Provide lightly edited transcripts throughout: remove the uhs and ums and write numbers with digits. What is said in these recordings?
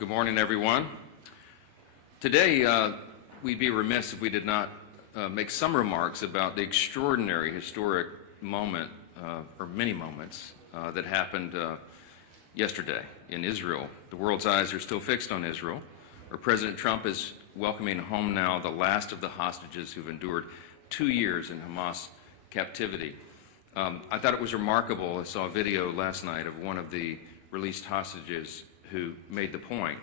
Good morning, everyone. Today, we'd be remiss if we did not make some remarks about the extraordinary historic moment, or many moments, that happened yesterday in Israel. The world's eyes are still fixed on Israel, where President Trump is welcoming home now the last of the hostages who've endured 2 years in Hamas captivity. I thought it was remarkable. I saw a video last night of one of the released hostages who made the point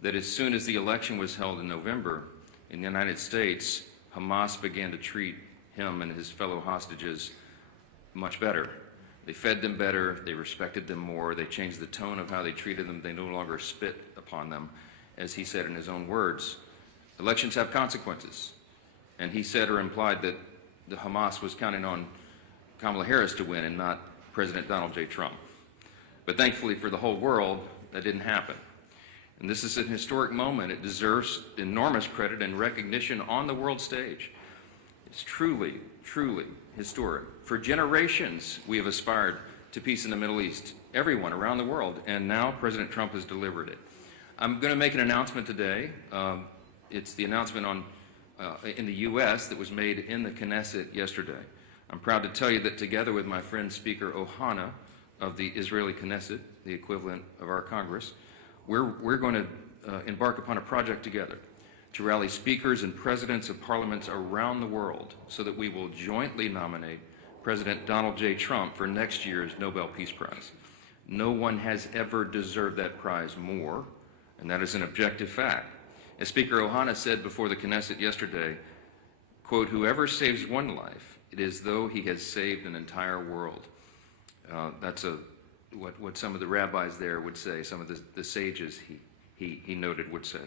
that as soon as the election was held in November in the United States, Hamas began to treat him and his fellow hostages much better. They fed them better, they respected them more, they changed the tone of how they treated them, they no longer spit upon them, as he said in his own words. Elections have consequences. And he said or implied that the Hamas was counting on Kamala Harris to win and not President Donald J. Trump. But thankfully for the whole world, that didn't happen. And this is an historic moment. It deserves enormous credit and recognition on the world stage. It's truly, truly historic. For generations, we have aspired to peace in the Middle East, everyone around the world, and now President Trump has delivered it. I'm going to make an announcement today. It's the announcement in the U.S. that was made in the Knesset yesterday. I'm proud to tell you that together with my friend Speaker Ohana of the Israeli Knesset, the equivalent of our Congress, we're going to embark upon a project together to rally speakers and presidents of parliaments around the world so that we will jointly nominate President Donald J. Trump for next year's Nobel Peace Prize. No one has ever deserved that prize more, and that is an objective fact. As Speaker Ohana said before the Knesset yesterday, quote, "Whoever saves one life, it is though he has saved an entire world." That's what some of the rabbis there would say, some of the sages he noted would say.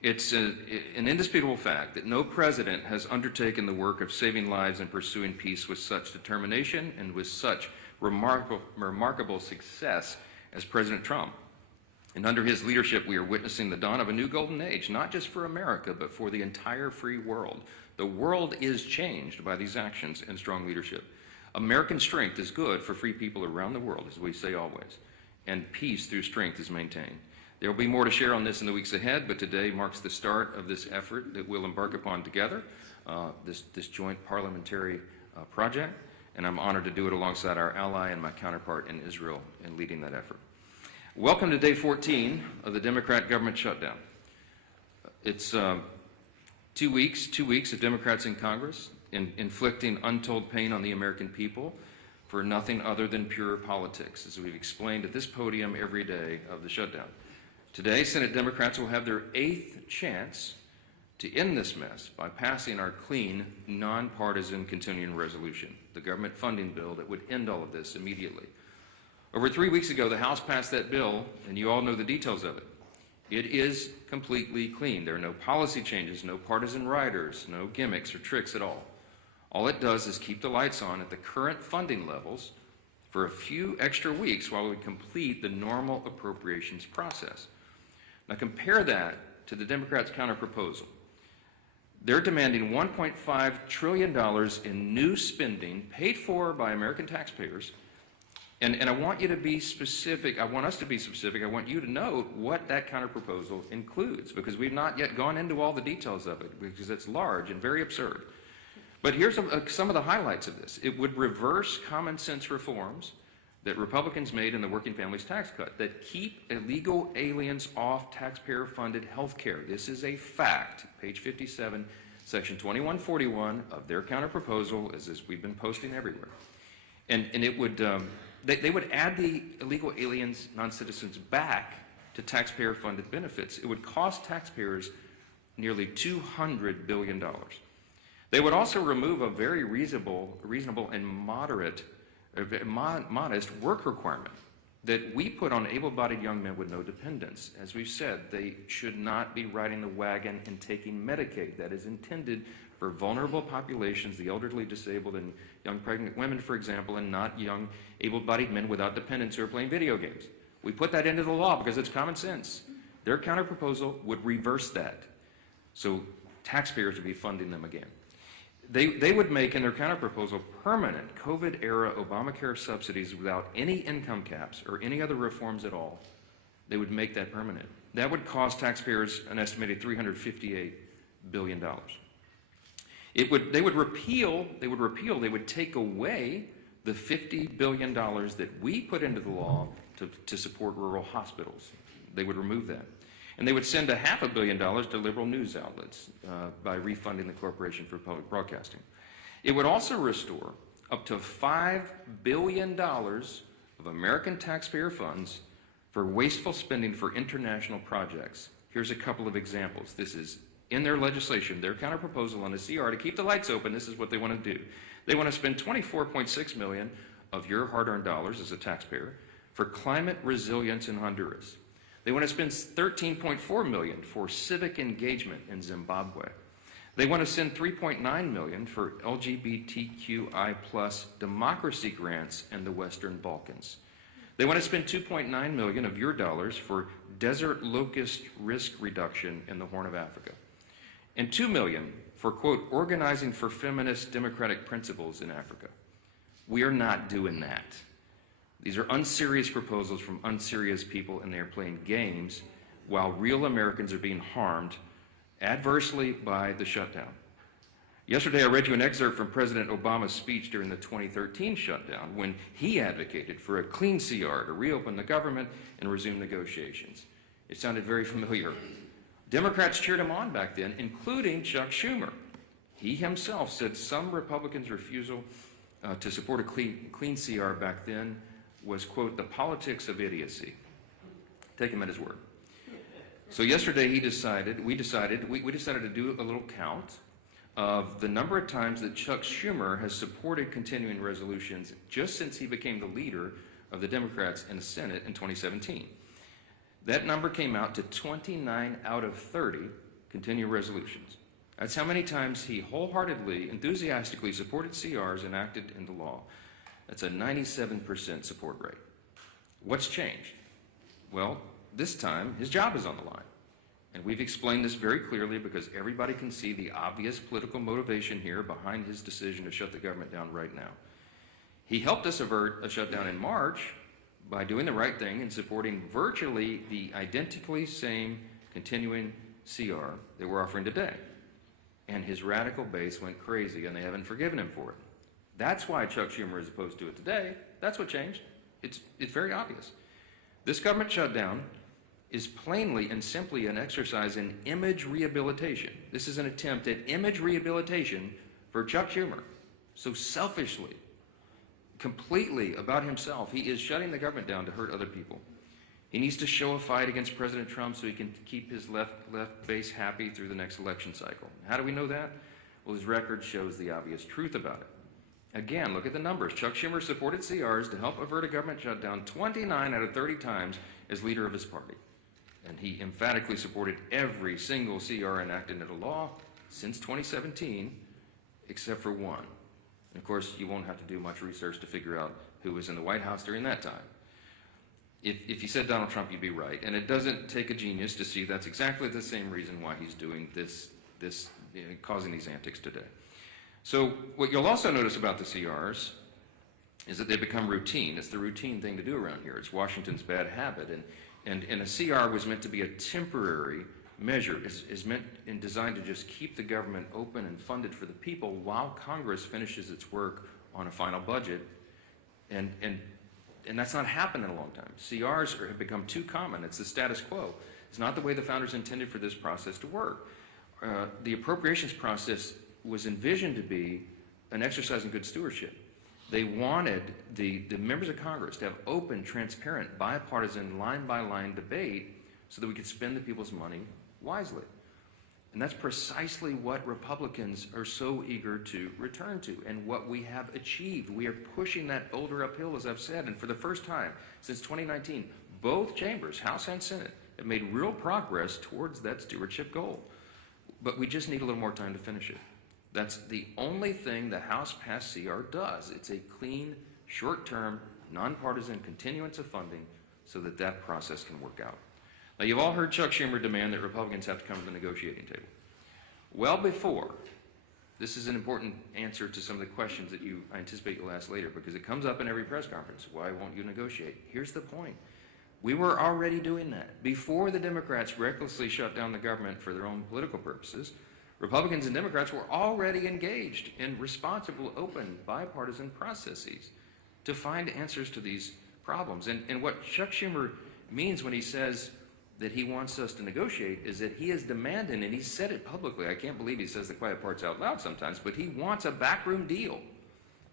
It's an indisputable fact that no president has undertaken the work of saving lives and pursuing peace with such determination and with such remarkable success as President Trump. And under his leadership, we are witnessing the dawn of a new golden age, not just for America, but for the entire free world. The world is changed by these actions and strong leadership. American strength is good for free people around the world, as we say always, and peace through strength is maintained. There will be more to share on this in the weeks ahead, but today marks the start of this effort that we'll embark upon together, this joint parliamentary project, and I'm honored to do it alongside our ally and my counterpart in Israel in leading that effort. Welcome to day 14 of the Democrat government shutdown. It's 2 weeks of Democrats in Congress inflicting untold pain on the American people for nothing other than pure politics, as we've explained at this podium every day of the shutdown. Today, Senate Democrats will have their 8th chance to end this mess by passing our clean, nonpartisan continuing resolution, the government funding bill that would end all of this immediately. Over 3 weeks ago, the House passed that bill, and you all know the details of it. It is completely clean. There are no policy changes, no partisan riders, no gimmicks or tricks at all. All it does is keep the lights on at the current funding levels for a few extra weeks while we complete the normal appropriations process. Now compare that to the Democrats' counterproposal. They're demanding $1.5 trillion in new spending paid for by American taxpayers. And I want you to be specific. I want us to be specific. I want you to know what that counterproposal includes, because we've not yet gone into all the details of it, because it's large and very absurd. But here's some of the highlights of this. It would reverse common sense reforms that Republicans made in the Working Families Tax Cut that keep illegal aliens off taxpayer-funded health care. This is a fact. Page 57, section 2141 of their counterproposal, as we've been posting everywhere. And it would, they would add the illegal aliens, non-citizens, back to taxpayer-funded benefits. It would cost taxpayers nearly $200 billion. They would also remove a very reasonable and modest work requirement that we put on able-bodied young men with no dependents. As we've said, they should not be riding the wagon and taking Medicaid. That is intended for vulnerable populations, the elderly, disabled, and young pregnant women, for example, and not young able-bodied men without dependents who are playing video games. We put that into the law because it's common sense. Their counterproposal would reverse that, so taxpayers would be funding them again. They would make in their counterproposal permanent COVID-era Obamacare subsidies without any income caps or any other reforms at all. They would make that permanent. That would cost taxpayers an estimated $358 billion. They would take away the $50 billion that we put into the law to support rural hospitals. They would remove that. And they would send $500 million to liberal news outlets by refunding the Corporation for Public Broadcasting. It would also restore up to $5 billion of American taxpayer funds for wasteful spending for international projects. Here's a couple of examples. This is in their legislation, their counterproposal on the CR to keep the lights open. This is what they want to do. They want to spend $24.6 million of your hard-earned dollars as a taxpayer for climate resilience in Honduras. They want to spend $13.4 million for civic engagement in Zimbabwe. They want to send $3.9 million for LGBTQI+ democracy grants in the Western Balkans. They want to spend $2.9 million of your dollars for desert locust risk reduction in the Horn of Africa. And $2 million for, quote, organizing for feminist democratic principles in Africa. We are not doing that. These are unserious proposals from unserious people, and they are playing games while real Americans are being harmed adversely by the shutdown. Yesterday, I read you an excerpt from President Obama's speech during the 2013 shutdown when he advocated for a clean CR to reopen the government and resume negotiations. It sounded very familiar. Democrats cheered him on back then, including Chuck Schumer. He himself said some Republicans' refusal to support a clean CR back then was, quote, the politics of idiocy. Take him at his word. So yesterday we decided to do a little count of the number of times that Chuck Schumer has supported continuing resolutions just since he became the leader of the Democrats in the Senate in 2017. That number came out to 29 out of 30 continuing resolutions. That's how many times he wholeheartedly, enthusiastically supported CRs enacted into law. That's a 97% support rate. What's changed? Well, this time his job is on the line. And we've explained this very clearly because everybody can see the obvious political motivation here behind his decision to shut the government down right now. He helped us avert a shutdown in March by doing the right thing and supporting virtually the identically same continuing CR that we're offering today. And his radical base went crazy, and they haven't forgiven him for it. That's why Chuck Schumer is opposed to it today. That's what changed. It's very obvious. This government shutdown is plainly and simply an exercise in image rehabilitation. This is an attempt at image rehabilitation for Chuck Schumer. So selfishly, completely about himself, he is shutting the government down to hurt other people. He needs to show a fight against President Trump so he can keep his left base happy through the next election cycle. How do we know that? Well, his record shows the obvious truth about it. Again, look at the numbers. Chuck Schumer supported CRs to help avert a government shutdown 29 out of 30 times as leader of his party. And he emphatically supported every single CR enacted into law since 2017, except for one. And of course, you won't have to do much research to figure out who was in the White House during that time. If you said Donald Trump, you'd be right. And it doesn't take a genius to see that's exactly the same reason why he's doing this causing these antics today. So what you'll also notice about the CRs is that they become routine. It's the routine thing to do around here. It's Washington's bad habit. And a CR was meant to be a temporary measure. It's meant and designed to just keep the government open and funded for the people while Congress finishes its work on a final budget. And that's not happened in a long time. CRs have become too common. It's the status quo. It's not the way the founders intended for this process to work. The appropriations process was envisioned to be an exercise in good stewardship. They wanted the members of Congress to have open, transparent, bipartisan, line-by-line debate so that we could spend the people's money wisely. And that's precisely what Republicans are so eager to return to and what we have achieved. We are pushing that boulder uphill, as I've said, and for the first time since 2019, both chambers, House and Senate, have made real progress towards that stewardship goal. But we just need a little more time to finish it. That's the only thing the House passed CR does. It's a clean, short-term, nonpartisan continuance of funding so that that process can work out. Now, you've all heard Chuck Schumer demand that Republicans have to come to the negotiating table. Well before, this is an important answer to some of the questions that I anticipate you'll ask later because it comes up in every press conference. Why won't you negotiate? Here's the point. We were already doing that. Before the Democrats recklessly shut down the government for their own political purposes, Republicans and Democrats were already engaged in responsible, open, bipartisan processes to find answers to these problems. And what Chuck Schumer means when he says that he wants us to negotiate is that he is demanding, and he said it publicly, I can't believe he says the quiet parts out loud sometimes, but he wants a backroom deal.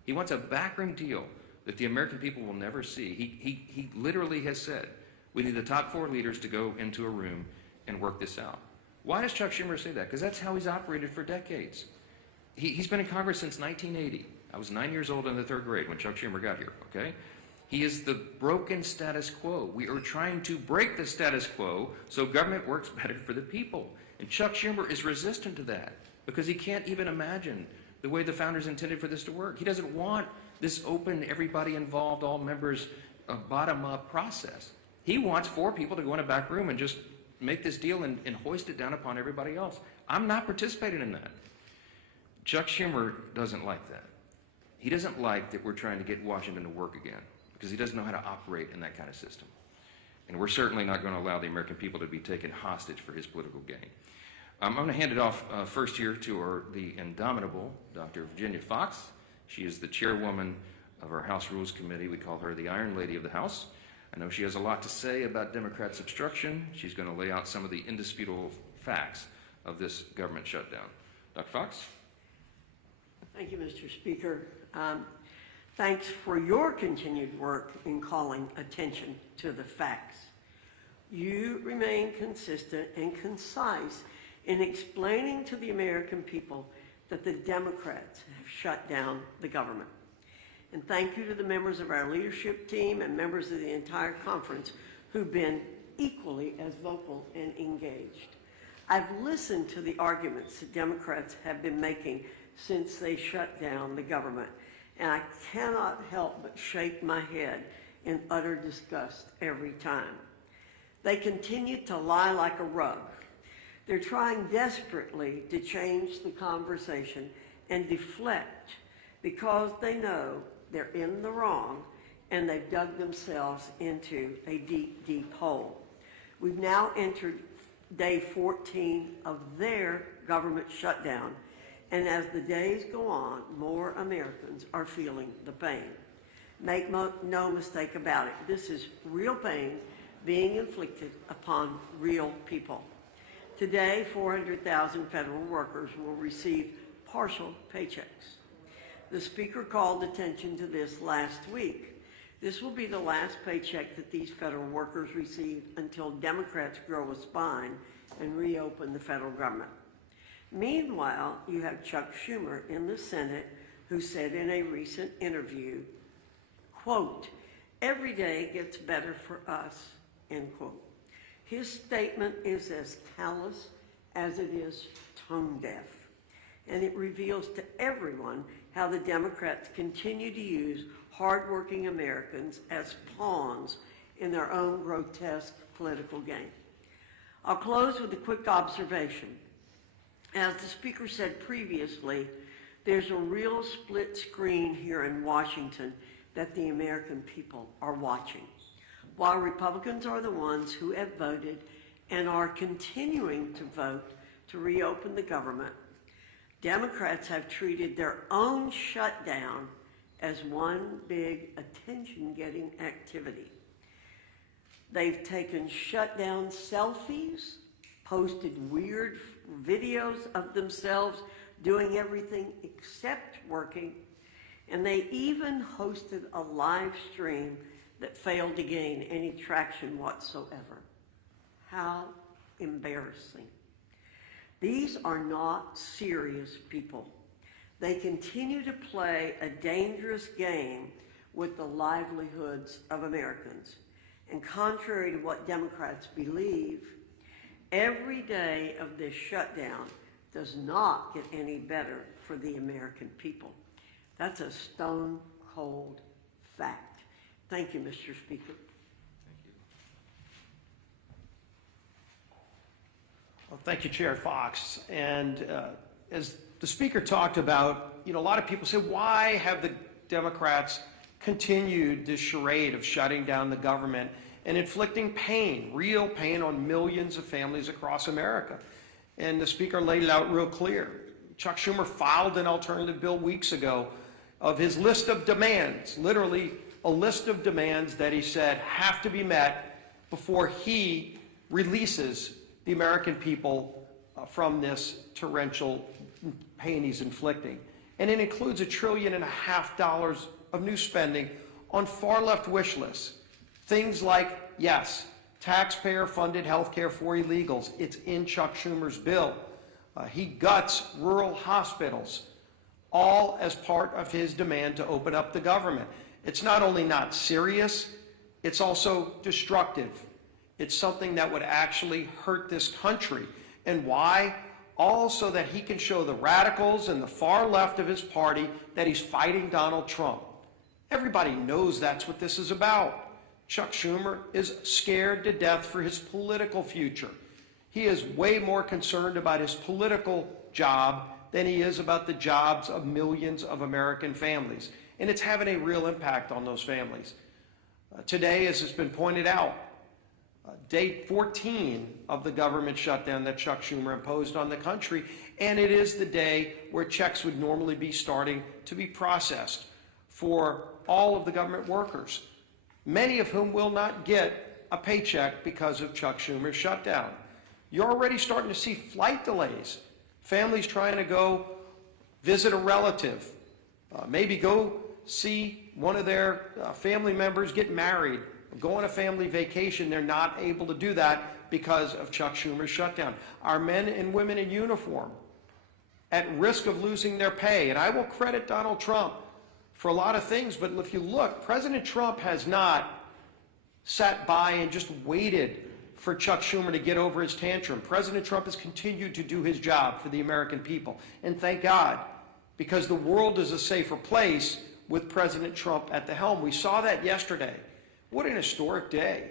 He wants a backroom deal that the American people will never see. He literally has said, we need the top 4 leaders to go into a room and work this out. Why does Chuck Schumer say that? Because that's how he's operated for decades. He's been in Congress since 1980. I was 9 years old in the 3rd grade when Chuck Schumer got here, okay? He is the broken status quo. We are trying to break the status quo so government works better for the people. And Chuck Schumer is resistant to that because he can't even imagine the way the founders intended for this to work. He doesn't want this open, everybody involved, all members, bottom-up process. He wants 4 people to go in a back room and just make this deal and hoist it down upon everybody else. I'm not participating in that. Chuck Schumer doesn't like that. He doesn't like that we're trying to get Washington to work again because he doesn't know how to operate in that kind of system. And we're certainly not going to allow the American people to be taken hostage for his political gain. I'm going to hand it off first here to the indomitable Dr. Virginia Foxx. She is the chairwoman of our House Rules Committee. We call her the Iron Lady of the House. I know she has a lot to say about Democrats' obstruction. She's going to lay out some of the indisputable facts of this government shutdown. Dr. Foxx? Thank you, Mr. Speaker. Thanks for your continued work in calling attention to the facts. You remain consistent and concise in explaining to the American people that the Democrats have shut down the government. And thank you to the members of our leadership team and members of the entire conference who've been equally as vocal and engaged. I've listened to the arguments that Democrats have been making since they shut down the government, and I cannot help but shake my head in utter disgust every time. They continue to lie like a rug. They're trying desperately to change the conversation and deflect because they know they're in the wrong and they've dug themselves into a deep, deep hole. We've now entered day 14 of their government shutdown, and as the days go on, more Americans are feeling the pain. Make no mistake about it, this is real pain being inflicted upon real people. Today, 400,000 federal workers will receive partial paychecks. The Speaker called attention to this last week. This will be the last paycheck that these federal workers receive until Democrats grow a spine and reopen the federal government. Meanwhile, you have Chuck Schumer in the Senate who said in a recent interview, quote, "Every day gets better for us," end quote. His statement is as callous as it is tone deaf, and it reveals to everyone how the Democrats continue to use hardworking Americans as pawns in their own grotesque political game. I'll close with a quick observation. As the Speaker said previously, there's a real split screen here in Washington that the American people are watching. While Republicans are the ones who have voted and are continuing to vote to reopen the government, Democrats have treated their own shutdown as one big attention-getting activity. They've taken shutdown selfies, posted weird videos of themselves doing everything except working, and they even hosted a live stream that failed to gain any traction whatsoever. How embarrassing. These are not serious people. They continue to play a dangerous game with the livelihoods of Americans. And contrary to what Democrats believe, every day of this shutdown does not get any better for the American people. That's a stone cold fact. Thank you, Mr. Speaker. Well, thank you, Chair Fox. And as the Speaker talked about, a lot of people say, why have the Democrats continued this charade of shutting down the government and inflicting pain, real pain, on millions of families across America. And the Speaker laid it out real clear. Chuck Schumer filed an alternative bill weeks ago of his list of demands, literally a list of demands that he said have to be met before he releases the American people from this torrential pain he's inflicting. And it includes $1.5 trillion of new spending on far-left wish lists. Things like, yes, taxpayer-funded health care for illegals. It's in Chuck Schumer's bill. He guts rural hospitals, all as part of his demand to open up the government. It's not only not serious, it's also destructive. It's something that would actually hurt this country. And why? All so that he can show the radicals and the far left of his party that he's fighting Donald Trump. Everybody knows that's what this is about. Chuck Schumer is scared to death for his political future. He is way more concerned about his political job than he is about the jobs of millions of American families. And it's having a real impact on those families. Today, as has been pointed out, day 14 of the government shutdown that Chuck Schumer imposed on the country, and it is the day where checks would normally be starting to be processed for all of the government workers, many of whom will not get a paycheck because of Chuck Schumer's shutdown. You're already starting to see flight delays, families trying to go visit a relative, maybe go see one of their family members get married, go on a family vacation. They're not able to do that because of Chuck Schumer's shutdown. Our men and women in uniform at risk of losing their pay. And I will credit Donald Trump for a lot of things, but if you look, President Trump has not sat by and just waited for Chuck Schumer to get over his tantrum. President Trump has continued to do his job for the American people. And thank God, because the world is a safer place with President Trump at the helm. We saw that yesterday. What an historic day.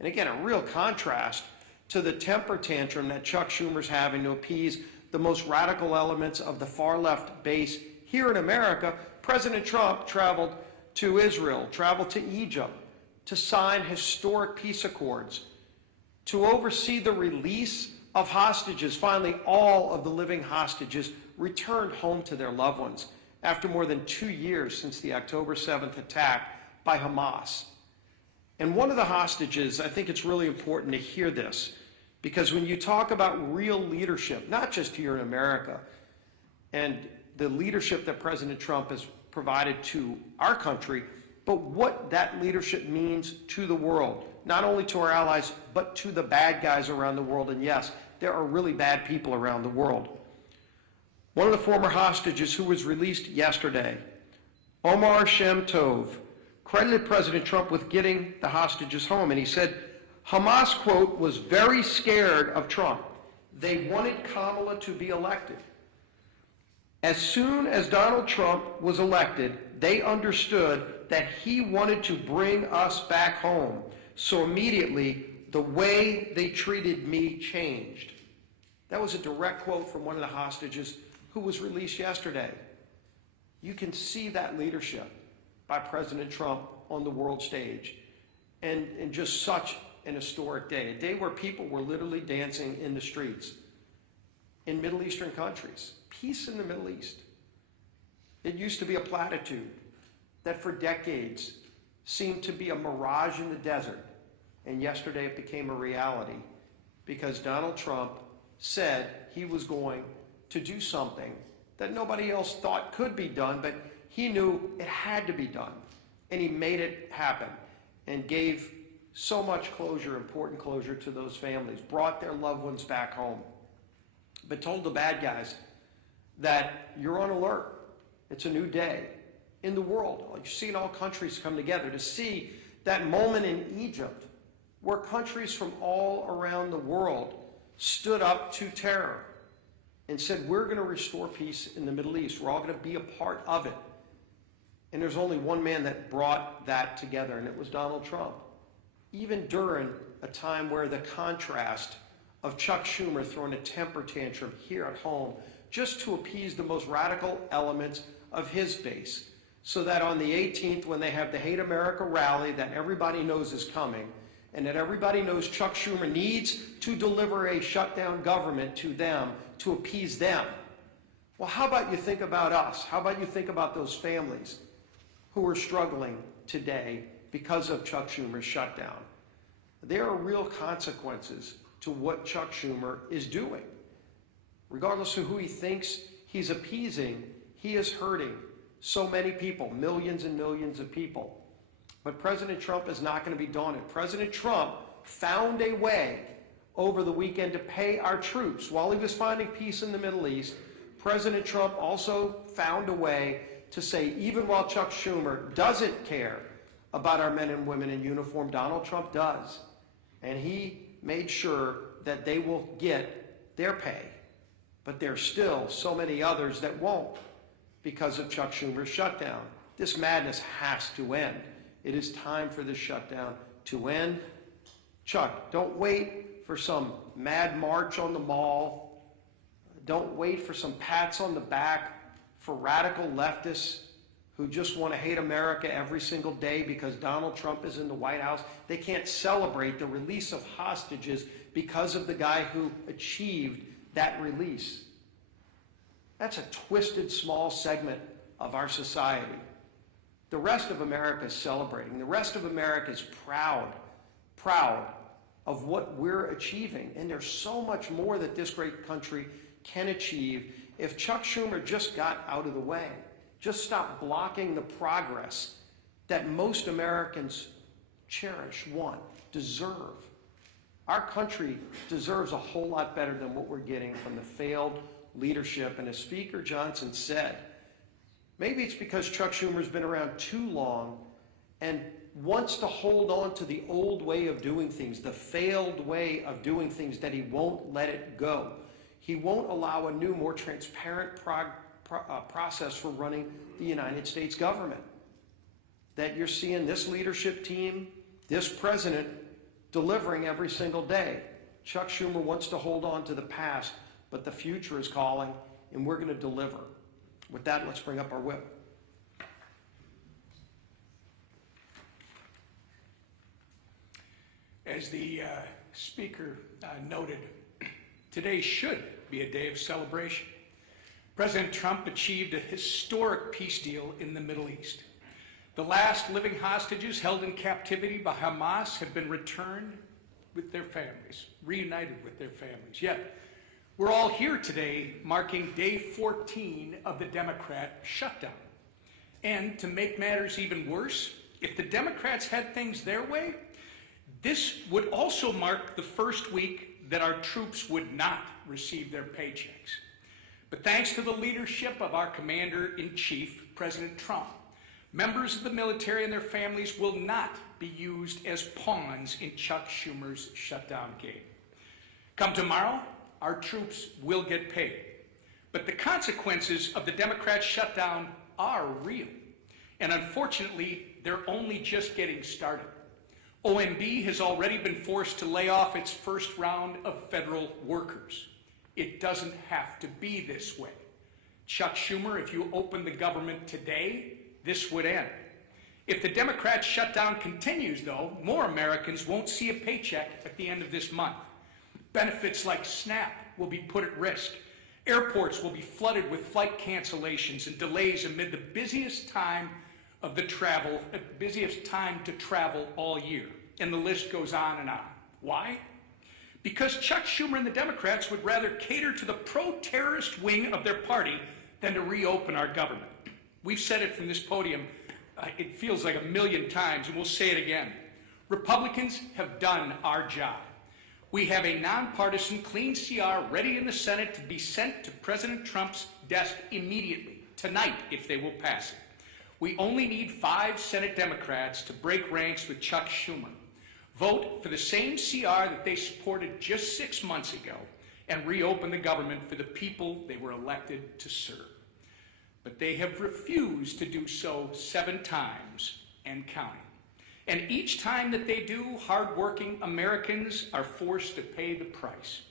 And again, a real contrast to the temper tantrum that Chuck Schumer's having to appease the most radical elements of the far left base here in America. President Trump traveled to Israel, traveled to Egypt to sign historic peace accords, to oversee the release of hostages. Finally, all of the living hostages returned home to their loved ones after more than 2 years since the October 7th attack by Hamas. And one of the hostages, I think it's really important to hear this, because when you talk about real leadership, not just here in America, and the leadership that President Trump has provided to our country, but what that leadership means to the world, not only to our allies, but to the bad guys around the world. And yes, there are really bad people around the world. One of the former hostages who was released yesterday, Omar Shem Tov, credited President Trump with getting the hostages home. And he said, Hamas, quote, was very scared of Trump. They wanted Kamala to be elected. As soon as Donald Trump was elected, they understood that he wanted to bring us back home. So immediately, the way they treated me changed. That was a direct quote from one of the hostages who was released yesterday. You can see that leadership by President Trump on the world stage, and just such an historic day, a day where people were literally dancing in the streets in Middle Eastern countries. Peace in the Middle East. It used to be a platitude that for decades seemed to be a mirage in the desert, and yesterday it became a reality because Donald Trump said he was going to do something that nobody else thought could be done, but he knew it had to be done, and he made it happen and gave so much closure, important closure to those families, brought their loved ones back home, but told the bad guys that you're on alert. It's a new day in the world. You're seeing all countries come together to see that moment in Egypt where countries from all around the world stood up to terror and said, we're going to restore peace in the Middle East. We're all going to be a part of it. And there's only one man that brought that together, and it was Donald Trump. Even during a time where the contrast of Chuck Schumer throwing a temper tantrum here at home just to appease the most radical elements of his base, so that on the 18th, when they have the Hate America rally that everybody knows is coming, and that everybody knows Chuck Schumer needs to deliver a shutdown government to them to appease them. Well, how about you think about us? How about you think about those families who are struggling today because of Chuck Schumer's shutdown? There are real consequences to what Chuck Schumer is doing. Regardless of who he thinks he's appeasing, he is hurting so many people, millions and millions of people. But President Trump is not going to be daunted. President Trump found a way over the weekend to pay our troops. While he was finding peace in the Middle East, President Trump also found a way to say, even while Chuck Schumer doesn't care about our men and women in uniform, Donald Trump does. And he made sure that they will get their pay. But there's still so many others that won't because of Chuck Schumer's shutdown. This madness has to end. It is time for this shutdown to end. Chuck, don't wait for some mad march on the mall. Don't wait for some pats on the back for radical leftists who just want to hate America every single day because Donald Trump is in the White House. They can't celebrate the release of hostages because of the guy who achieved that release. That's a twisted, small segment of our society. The rest of America is celebrating. The rest of America is proud of what we're achieving. And there's so much more that this great country can achieve if Chuck Schumer just got out of the way. Just stop blocking the progress that most Americans cherish, want, deserve. Our country deserves a whole lot better than what we're getting from the failed leadership. And as Speaker Johnson said, maybe it's because Chuck Schumer's been around too long and wants to hold on to the old way of doing things, the failed way of doing things, that he won't let it go. He won't allow a new, more transparent process for running the United States government. That you're seeing this leadership team, this president, delivering every single day. Chuck Schumer wants to hold on to the past, but the future is calling, and we're going to deliver. With that, let's bring up our whip. As the Speaker noted, today should be a day of celebration. President Trump achieved a historic peace deal in the Middle East. The last living hostages held in captivity by Hamas have been returned with their families, reunited with their families. Yet, we're all here today marking day 14 of the Democrat shutdown. And to make matters even worse, if the Democrats had things their way, this would also mark the first week that our troops would not receive their paychecks. But thanks to the leadership of our Commander-in-Chief, President Trump, members of the military and their families will not be used as pawns in Chuck Schumer's shutdown game. Come tomorrow, our troops will get paid. But the consequences of the Democrat shutdown are real. And unfortunately, they're only just getting started. OMB has already been forced to lay off its first round of federal workers. It doesn't have to be this way. Chuck Schumer, if you open the government today, this would end. If the Democrat shutdown continues, though, more Americans won't see a paycheck at the end of this month. Benefits like SNAP will be put at risk. Airports will be flooded with flight cancellations and delays amid the busiest time to travel all year. And the list goes on and on. Why? Because Chuck Schumer and the Democrats would rather cater to the pro-terrorist wing of their party than to reopen our government. We've said it from this podium, it feels like 1,000,000 times, and we'll say it again. Republicans have done our job. We have a nonpartisan clean CR ready in the Senate to be sent to President Trump's desk immediately, tonight, if they will pass it. We only need 5 Senate Democrats to break ranks with Chuck Schumer, vote for the same CR that they supported just 6 months ago, and reopen the government for the people they were elected to serve. But they have refused to do so 7 times and counting. And each time that they do, hardworking Americans are forced to pay the price.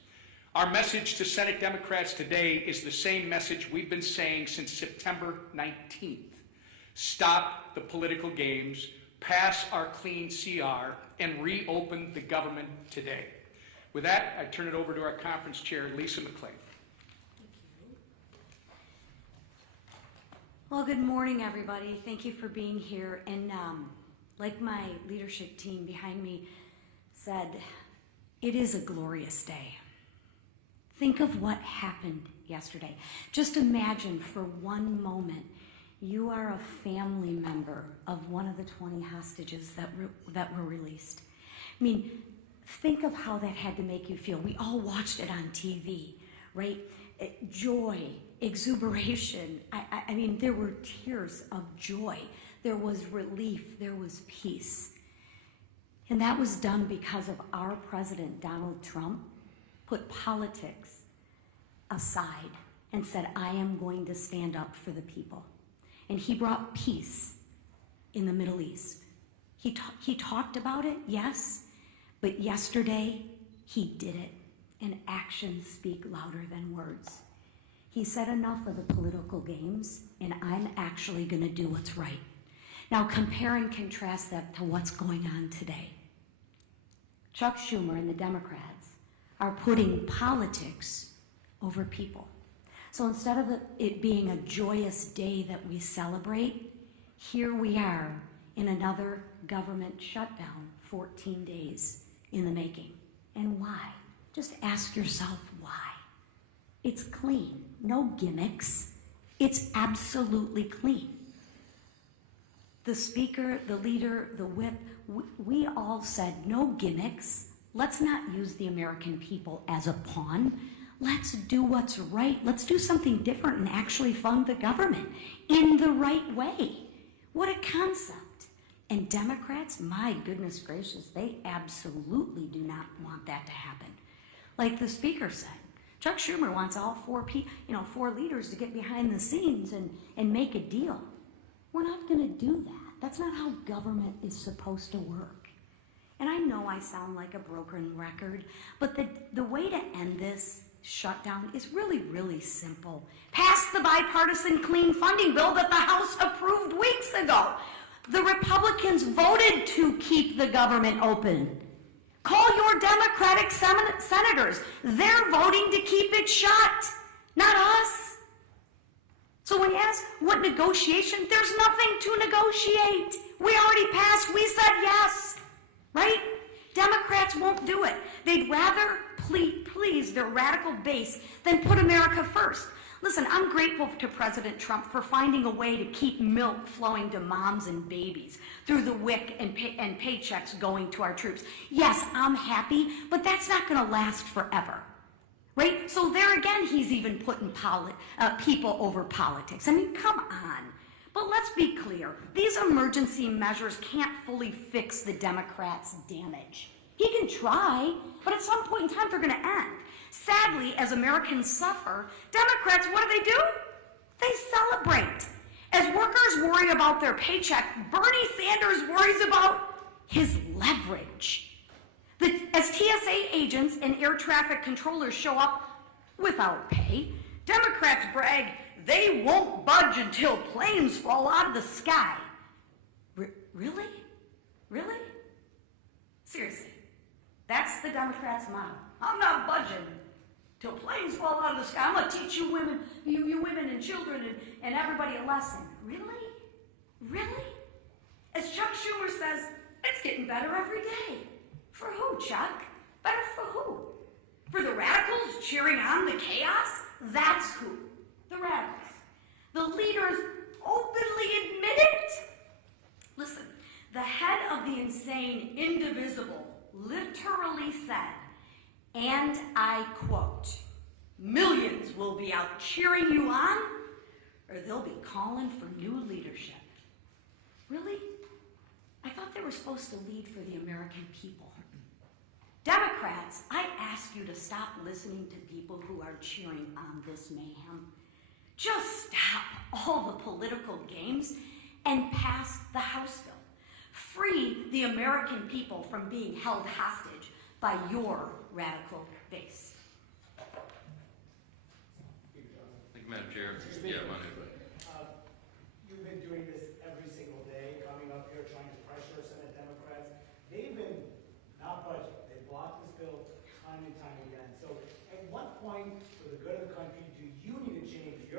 Our message to Senate Democrats today is the same message we've been saying since September 19th. Stop the political games, pass our clean CR, and reopen the government today. With that, I turn it over to our conference chair, Lisa McClain. Well, good morning, everybody. Thank you for being here. And like my leadership team behind me said, it is a glorious day. Think of what happened yesterday. Just imagine for one moment you are a family member of one of the 20 hostages that were released. I mean, think of how that had to make you feel. We all watched it on TV, right? Joy, exuberation. I mean, there were tears of joy. There was relief. There was peace. And that was done because of our president, Donald Trump, put politics aside and said, I am going to stand up for the people. And he brought peace in the Middle East. He talked about it, yes, but yesterday he did it. And actions speak louder than words. He said enough of the political games, and I'm actually going to do what's right. Now compare and contrast that to what's going on today. Chuck Schumer and the Democrats are putting politics over people. So instead of it being a joyous day that we celebrate, here we are in another government shutdown, 14 days in the making. And why? Just ask yourself why. It's clean, no gimmicks. It's absolutely clean. The speaker, the leader, the whip, we all said no gimmicks. Let's not use the American people as a pawn. Let's do what's right. Let's do something different and actually fund the government in the right way. What a concept. And Democrats, my goodness gracious, they absolutely do not want that to happen. Like the speaker said, Chuck Schumer wants all four leaders to get behind the scenes and make a deal. We're not going to do that. That's not how government is supposed to work. And I know I sound like a broken record, but the way to end this shutdown is really, really simple. Pass the bipartisan clean funding bill that the House approved weeks ago. The Republicans voted to keep the government open. Call your Democratic senators. They're voting to keep it shut, not us. So when you ask what negotiation, there's nothing to negotiate. We already passed, we said yes, right? Democrats won't do it. They'd rather please their radical base than put America first. Listen, I'm grateful to President Trump for finding a way to keep milk flowing to moms and babies through the WIC and paychecks going to our troops. Yes, I'm happy, but that's not going to last forever. Right? So there again, he's even putting people over politics. I mean, come on. But let's be clear. These emergency measures can't fully fix the Democrats' damage. He can try, but at some point in time, they're going to end. Sadly, as Americans suffer, Democrats, what do? They celebrate. As workers worry about their paycheck, Bernie Sanders worries about his leverage. As TSA agents and air traffic controllers show up without pay, Democrats brag they won't budge until planes fall out of the sky. Really? Really? Seriously, that's the Democrats' motto. I'm not budging till planes fall out of the sky. I'm going to teach you women, you women and children and everybody a lesson. Really? Really? As Chuck Schumer says, it's getting better every day. For who, Chuck? Better for who? For the radicals cheering on the chaos? That's who. The radicals. The leaders openly admit it. Listen, the head of the insane indivisible literally said, and I quote, "Millions will be out cheering you on, or they'll be calling for new leadership." Really? I thought they were supposed to lead for the American people. Democrats, I ask you to stop listening to people who are cheering on this mayhem. Just stop all the political games and pass the House bill. Free the American people from being held hostage by your radical base. Thank you, Madam Chair. Yeah, Manu. You've been doing this every single day, coming up here trying to pressure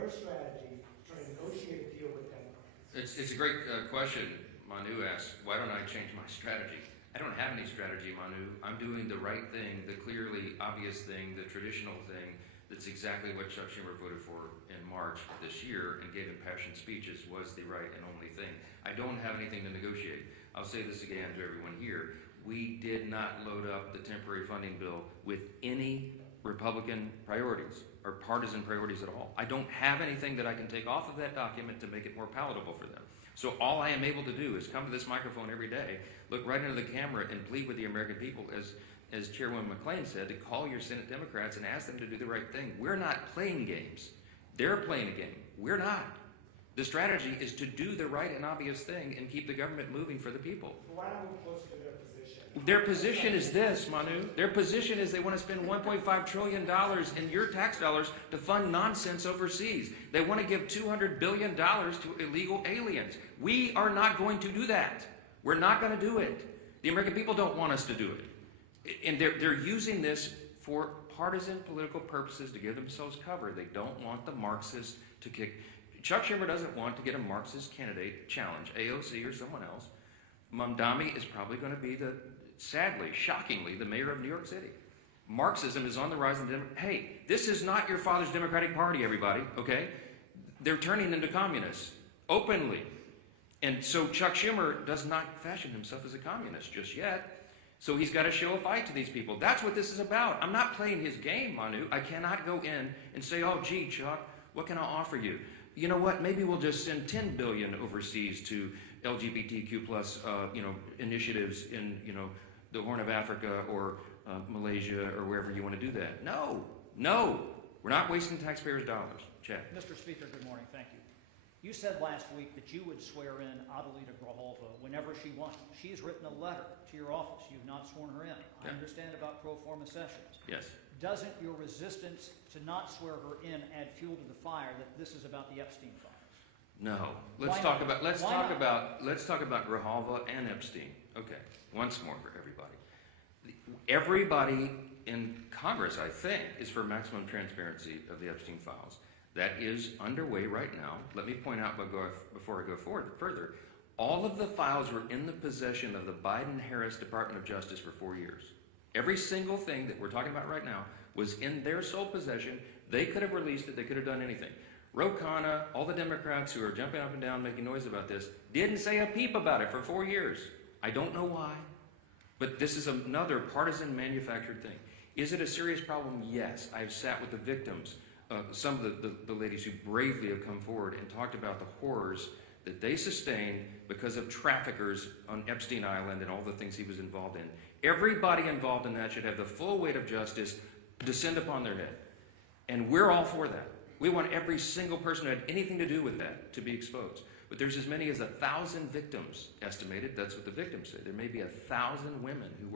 your strategy to try to negotiate a deal with Democrats? It's a great question. Manu asked, why don't I change my strategy? I don't have any strategy, Manu. I'm doing the right thing, the clearly obvious thing, the traditional thing. That's exactly what Chuck Schumer voted for in March this year and gave impassioned speeches was the right and only thing. I don't have anything to negotiate. I'll say this again to everyone here. We did not load up the temporary funding bill with any Republican priorities or partisan priorities at all. I don't have anything that I can take off of that document to make it more palatable for them. So all I am able to do is come to this microphone every day, look right into the camera and plead with the American people as Chairwoman McClain said, to call your Senate Democrats and ask them to do the right thing. We're not playing games. They're playing a game. We're not. The strategy is to do the right and obvious thing and keep the government moving for the people. Why not move closer to their position? Their position is this, Manu. Their position is they want to spend $1.5 trillion in your tax dollars to fund nonsense overseas. They want to give $200 billion to illegal aliens. We are not going to do that. We're not going to do it. The American people don't want us to do it. And they're using this for partisan political purposes to give themselves cover. They don't want the Marxists to kick. Chuck Schumer doesn't want to get a Marxist candidate challenge, AOC or someone else. Mamdani is probably going to be sadly, shockingly, the mayor of New York City. Marxism is on the rise. Hey, this is not your father's Democratic Party, everybody, okay? They're turning into communists, openly. And so Chuck Schumer does not fashion himself as a communist just yet. So he's got to show a fight to these people. That's what this is about. I'm not playing his game, Manu. I cannot go in and say, oh, gee, Chuck, what can I offer you? You know what? Maybe we'll just send $10 billion overseas to LGBTQ plus, initiatives in, the Horn of Africa or Malaysia or wherever you want to do that. No, we're not wasting taxpayers' dollars. Chad. Mr. Speaker, good morning. Thank you. You said last week that you would swear in Adelita Grijalva whenever she wants. She's written a letter to your office. You've not sworn her in. Yeah. I understand about pro forma sessions. Yes. Doesn't your resistance to not swear her in add fuel to the fire that this is about the Epstein files? No. Let's talk about Grijalva and Epstein. Okay. Once more for everybody. Everybody in Congress, I think, is for maximum transparency of the Epstein files. That is underway right now. Let me point out before I go forward further, all of the files were in the possession of the Biden-Harris Department of Justice for 4 years. Every single thing that we're talking about right now was in their sole possession. They could have released it. They could have done anything. Ro Khanna, all the Democrats who are jumping up and down making noise about this, didn't say a peep about it for 4 years. I don't know why, but this is another partisan manufactured thing. Is it a serious problem? Yes. I've sat with the victims. Some of the ladies who bravely have come forward and talked about the horrors that they sustained because of traffickers on Epstein Island and all the things he was involved in. Everybody involved in that should have the full weight of justice descend upon their head. And we're all for that. We want every single person who had anything to do with that to be exposed. But there's as many as 1,000 victims estimated. That's what the victims say. There may be 1,000 women who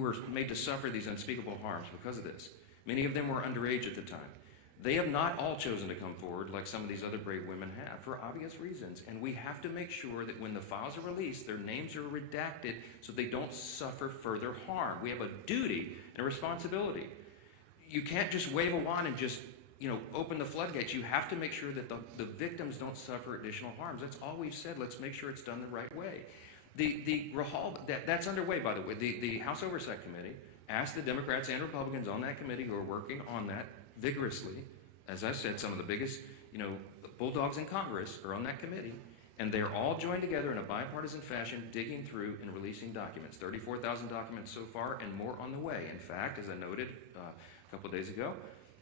were made to suffer these unspeakable harms because of this. Many of them were underage at the time. They have not all chosen to come forward like some of these other brave women have for obvious reasons. And we have to make sure that when the files are released, their names are redacted so they don't suffer further harm. We have a duty and a responsibility. You can't just wave a wand and just, open the floodgates. You have to make sure that the victims don't suffer additional harms. That's all we've said. Let's make sure it's done the right way. That's underway, by the way. The House Oversight Committee asked the Democrats and Republicans on that committee who are working on that vigorously. As I said, some of the biggest, bulldogs in Congress are on that committee, and they're all joined together in a bipartisan fashion, digging through and releasing documents. 34,000 documents so far, and more on the way. In fact, as I noted a couple of days ago,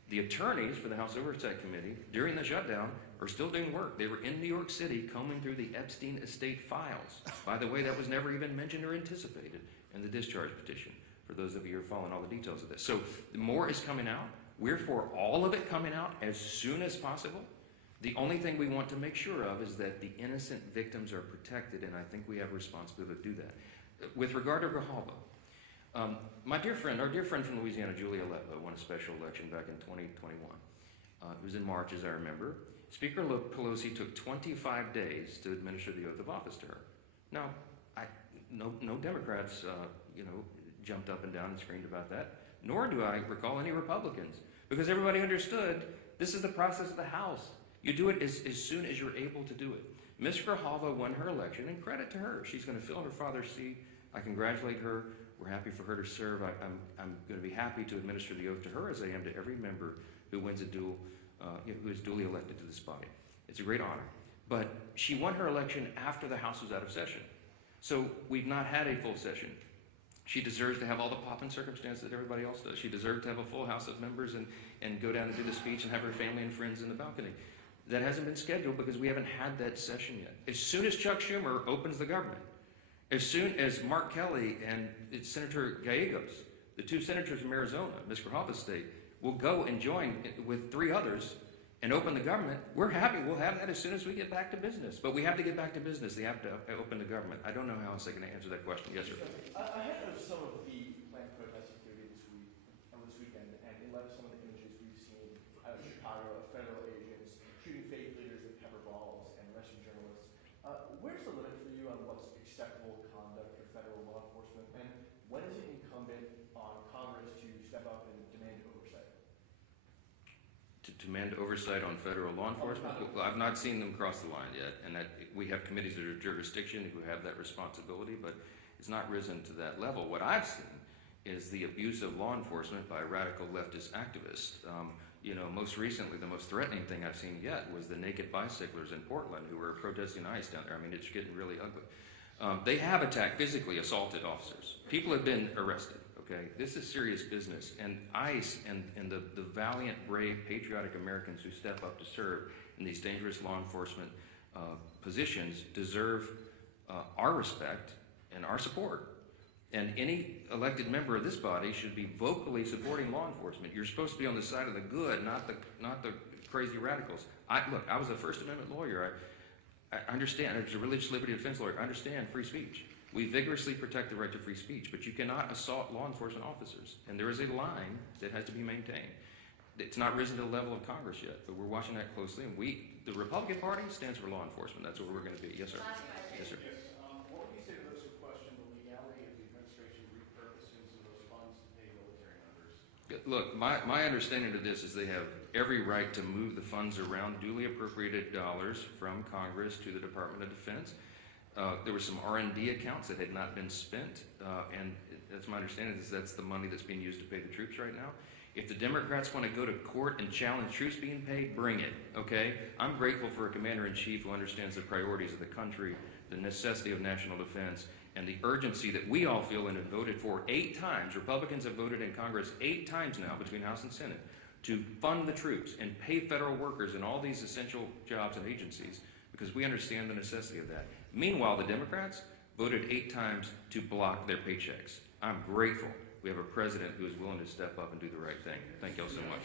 the attorneys for the House Oversight Committee during the shutdown are still doing work. They were in New York City combing through the Epstein estate files. By the way, that was never even mentioned or anticipated in the discharge petition, for those of you who are following all the details of this. So more is coming out. We're for all of it coming out as soon as possible. The only thing we want to make sure of is that the innocent victims are protected, and I think we have a responsibility to do that. With regard to Grijalva, our dear friend from Louisiana, Julia Letba, won a special election back in 2021. It was in March, as I remember. Speaker Pelosi took 25 days to administer the oath of office to her. Now, no Democrats, jumped up and down and screamed about that, nor do I recall any Republicans, because everybody understood This is the process of the House. You do it as soon as you're able to do it. Ms. Grijalva won her election, and credit to her. She's going to fill her father's seat. I congratulate her. We're happy for her to serve. I'm going to be happy to administer the oath to her as I am to every member who wins a dual, who is duly elected to this body. It's a great honor. But she won her election after the House was out of session. So we've not had a full session. She deserves to have all the pomp and circumstance that everybody else does. She deserves to have a full House of members and go down and do the speech and have her family and friends in the balcony. That hasn't been scheduled because we haven't had that session yet. As soon as Chuck Schumer opens the government, as soon as Mark Kelly and Senator Gallegos, the two senators from Arizona, Ms. Grijalva's state, will go and join with 3 others and open the government, we're happy. We'll have that as soon as we get back to business. But we have to get back to business. They have to open the government. I don't know how else I can answer that question. Yes, sir. Ahead of some of the planned protest activity this weekend, and in light of some of the images we've seen out of Chicago of federal agents shooting faith leaders with pepper balls and arresting journalists, where's the limit for you on what's acceptable conduct for federal law enforcement, and when is it incumbent on Congress to step up and demand oversight? To demand oversight on federal law enforcement? Well, I've not seen them cross the line yet, and that we have committees that are jurisdiction who have that responsibility, but it's not risen to that level. What I've seen is the abuse of law enforcement by radical leftist activists. Most recently, the most threatening thing I've seen yet was the naked bicyclers in Portland who were protesting ICE down there. I mean, it's getting really ugly. They have attacked, physically assaulted officers. People have been arrested. Okay, this is serious business, and ICE and the valiant, brave, patriotic Americans who step up to serve in these dangerous law enforcement positions deserve our respect and our support. And any elected member of this body should be vocally supporting law enforcement. You're supposed to be on the side of the good, not the crazy radicals. I was a First Amendment lawyer. I understand. I was a religious liberty defense lawyer. I understand free speech. We vigorously protect the right to free speech, but you cannot assault law enforcement officers. And there is a line that has to be maintained. It's not risen to the level of Congress yet, but we're watching that closely. And the Republican Party stands for law enforcement. That's what we're going to be. Yes, sir. Yes, sir. What would you say to those who question the legality of the administration repurposing some of those funds to pay military members? Look, my understanding of this is they have every right to move the funds around duly appropriated dollars from Congress to the Department of Defense. There were some R&D accounts that had not been spent, and that's my understanding is that's the money that's being used to pay the troops right now. If the Democrats want to go to court and challenge troops being paid, bring it, okay? I'm grateful for a commander-in-chief who understands the priorities of the country, the necessity of national defense, and the urgency that we all feel and have voted for 8 times. Republicans have voted in Congress 8 times now between House and Senate to fund the troops and pay federal workers in all these essential jobs and agencies because we understand the necessity of that. Meanwhile, the Democrats voted 8 times to block their paychecks. I'm grateful we have a president who is willing to step up and do the right thing. Thank you all so much.